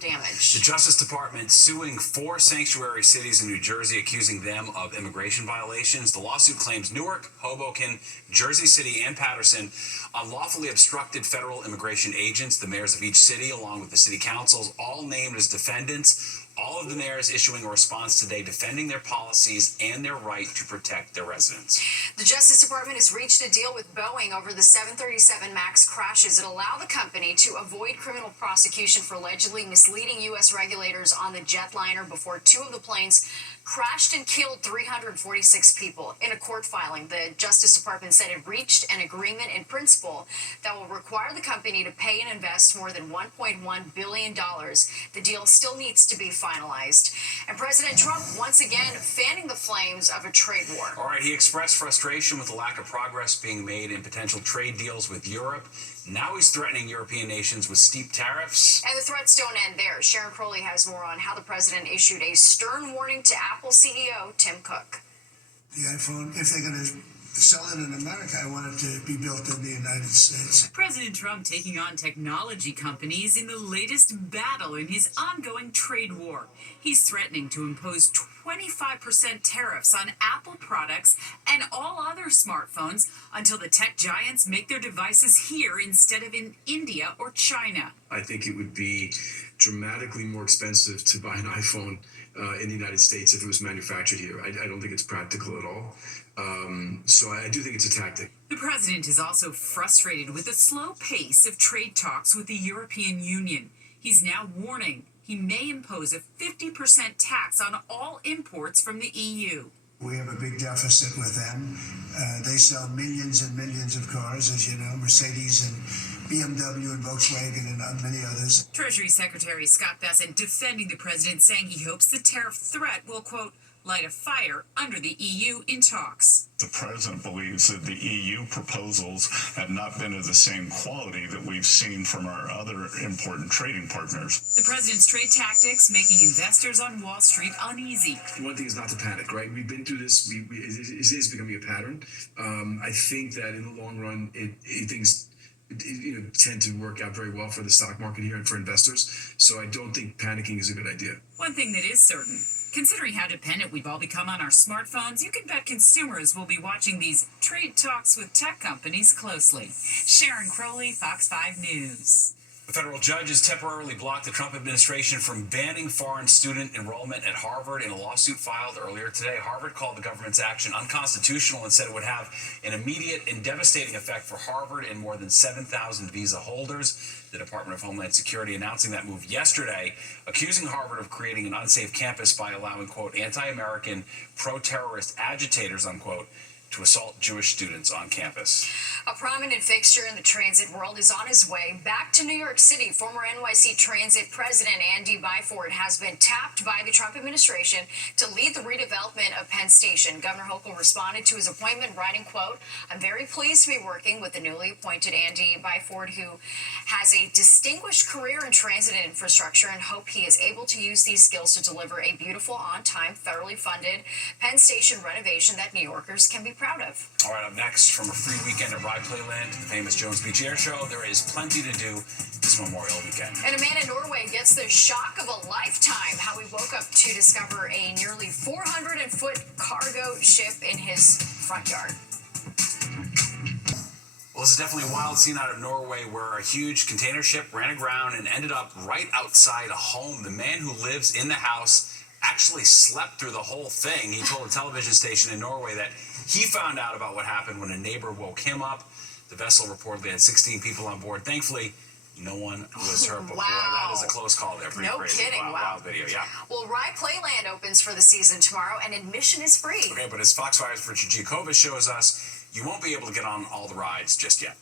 damage. The Justice Department suing 4 sanctuary cities in New Jersey, accusing them of immigration violations. The lawsuit claims Newark, Hoboken, Jersey City, and Paterson unlawfully obstructed federal immigration agents. The mayors of each city, along with the city councils, all named as defendants. All of the mayors issuing a response today defending their policies and their right to protect their residents. The Justice Department has reached a deal with Boeing over the 737 MAX crashes that allow the company to avoid criminal prosecution for allegedly misleading U.S. regulators on the jetliner before 2 of the planes crashed and killed 346 people. In a court filing, the Justice Department said it reached an agreement in principle that will require the company to pay and invest more than $1.1 billion. The deal still needs to be finalized. And President Trump once again fanning the flames of a trade war. All right, he expressed frustration with the lack of progress being made in potential trade deals with Europe. Now he's threatening European nations with steep tariffs. And the threats don't end there. Sharon Crowley has more on how the president issued a stern warning to Apple CEO Tim Cook. The iPhone, if they're going to sell it in America, I want it to be built in the United States. President Trump taking on technology companies in the latest battle in his ongoing trade war. He's threatening to impose 25% tariffs on Apple products and all other smartphones until the tech giants make their devices here instead of in India or China. I think it would be dramatically more expensive to buy an iPhone in the United States if it was manufactured here. I don't think it's practical at all. So I do think it's a tactic. The president is also frustrated with the slow pace of trade talks with the European Union. He's now warning he may impose a 50% tax on all imports from the EU. We have a big deficit with them. They sell millions and millions of cars, as you know, Mercedes and BMW and Volkswagen and many others. Treasury Secretary Scott Bessent defending the president, saying he hopes the tariff threat will, quote, light a fire under the EU in talks. The president believes that the EU proposals have not been of the same quality that we've seen from our other important trading partners. The president's trade tactics making investors on Wall Street uneasy. One thing is not to panic, right? We've been through this. It is becoming a pattern. I think that in the long run, things tend to work out very well for the stock market here and for investors. So I don't think panicking is a good idea. One thing that is certain, considering how dependent we've all become on our smartphones, you can bet consumers will be watching these trade talks with tech companies closely. Sharon Crowley, Fox 5 News. A federal judge has temporarily blocked the Trump administration from banning foreign student enrollment at Harvard in a lawsuit filed earlier today. Harvard called the government's action unconstitutional and said it would have an immediate and devastating effect for Harvard and more than 7,000 visa holders. The Department of Homeland Security announcing that move yesterday, accusing Harvard of creating an unsafe campus by allowing, quote, anti-American, pro-terrorist agitators, unquote, to assault Jewish students on campus. A prominent fixture in the transit world is on his way back to New York City. Former NYC Transit President Andy Byford has been tapped by the Trump administration to lead the redevelopment of Penn Station. Governor Hochul responded to his appointment, writing, quote, I'm very pleased to be working with the newly appointed Andy Byford, who has a distinguished career in transit infrastructure, and hope he is able to use these skills to deliver a beautiful, on-time, federally funded Penn Station renovation that New Yorkers can be proud of. All right, up next, from a free weekend at Rye Playland to the famous Jones Beach Air Show, there is plenty to do this Memorial Weekend. And a man in Norway gets the shock of a lifetime, how he woke up to discover a nearly 400-foot cargo ship in his front yard. Well, this is definitely a wild scene out of Norway where a huge container ship ran aground and ended up right outside a home. The man who lives in the house actually slept through the whole thing. He told a television station in Norway that he found out about what happened when a neighbor woke him up. The vessel reportedly had 16 people on board. Thankfully, no one was hurt. But Wow. boy, that is a close call there. Pretty No crazy. kidding. Wow. Wild video, yeah. Well, Rye Playland opens for the season tomorrow, and admission is free. Okay, but as Fox 5's Richard Giacova shows us, you won't be able to get on all the rides just yet.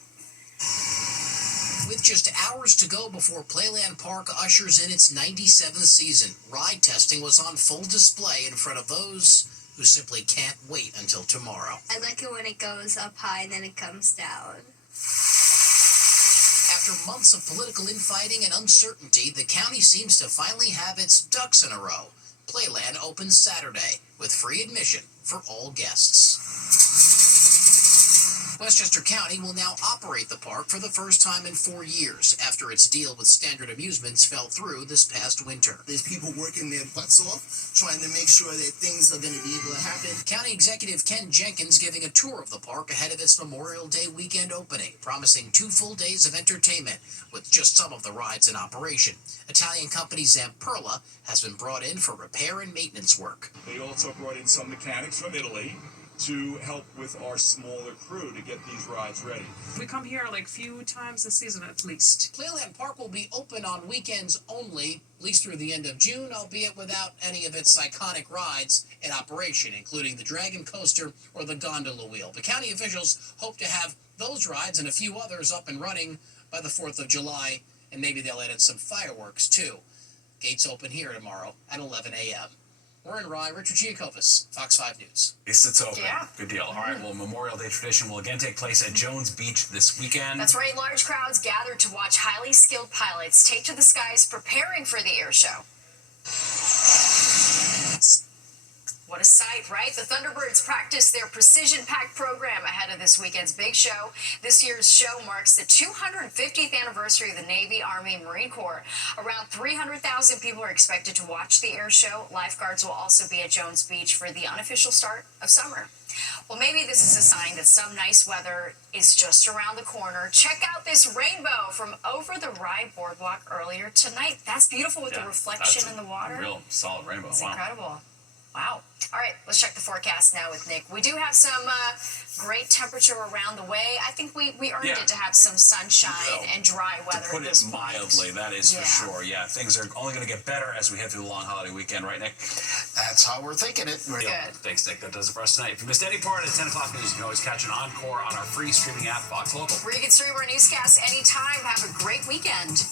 With just hours to go before Playland Park ushers in its 97th season, ride testing was on full display in front of those who simply can't wait until tomorrow. I like it when it goes up high and then it comes down. After months of political infighting and uncertainty, the county seems to finally have its ducks in a row. Playland opens Saturday with free admission for all guests. Westchester County will now operate the park for the first time in 4 years after its deal with Standard Amusements fell through this past winter. There's people working their butts off trying to make sure that things are going to be able to happen. County Executive Ken Jenkins giving a tour of the park ahead of its Memorial Day weekend opening, promising 2 full days of entertainment with just some of the rides in operation. Italian company Zamperla has been brought in for repair and maintenance work. They also brought in some mechanics from Italy to help with our smaller crew to get these rides ready. We come here like a few times a season at least. Playland Park will be open on weekends only, at least through the end of June, albeit without any of its iconic rides in operation, including the Dragon Coaster or the Gondola Wheel. The county officials hope to have those rides and a few others up and running by the 4th of July, and maybe they'll add in some fireworks too. Gates open here tomorrow at 11 a.m. We're in Rye. Richard Giacobas, Fox 5 News. It's open. Yeah. Good deal. All right, well, Memorial Day tradition will again take place at Jones Beach this weekend. That's right. Large crowds gather to watch highly skilled pilots take to the skies preparing for the air show. What a sight, right? The Thunderbirds practice their precision-packed program ahead of this weekend's big show. This year's show marks the 250th anniversary of the Navy, Army, and Marine Corps. Around 300,000 people are expected to watch the air show. Lifeguards will also be at Jones Beach for the unofficial start of summer. Well, maybe this is a sign that some nice weather is just around the corner. Check out this rainbow from over the Rye Boardwalk earlier tonight. That's beautiful with the reflection in the water. Real solid rainbow. It's Wow. incredible. Wow. All right, let's check the forecast now with Nick. We do have some great temperature around the way. I think we earned Yeah. it to have some sunshine and dry weather. To put at it this point. mildly, that is Yeah. for sure. Yeah, things are only going to get better as we head through the long holiday weekend, right, Nick? That's how we're thinking it. Good. Thanks, Nick. That does it for us tonight. If you missed any part of 10 o'clock news, you can always catch an encore on our free streaming app, Fox Local. Where you can stream our newscasts anytime. Have a great weekend.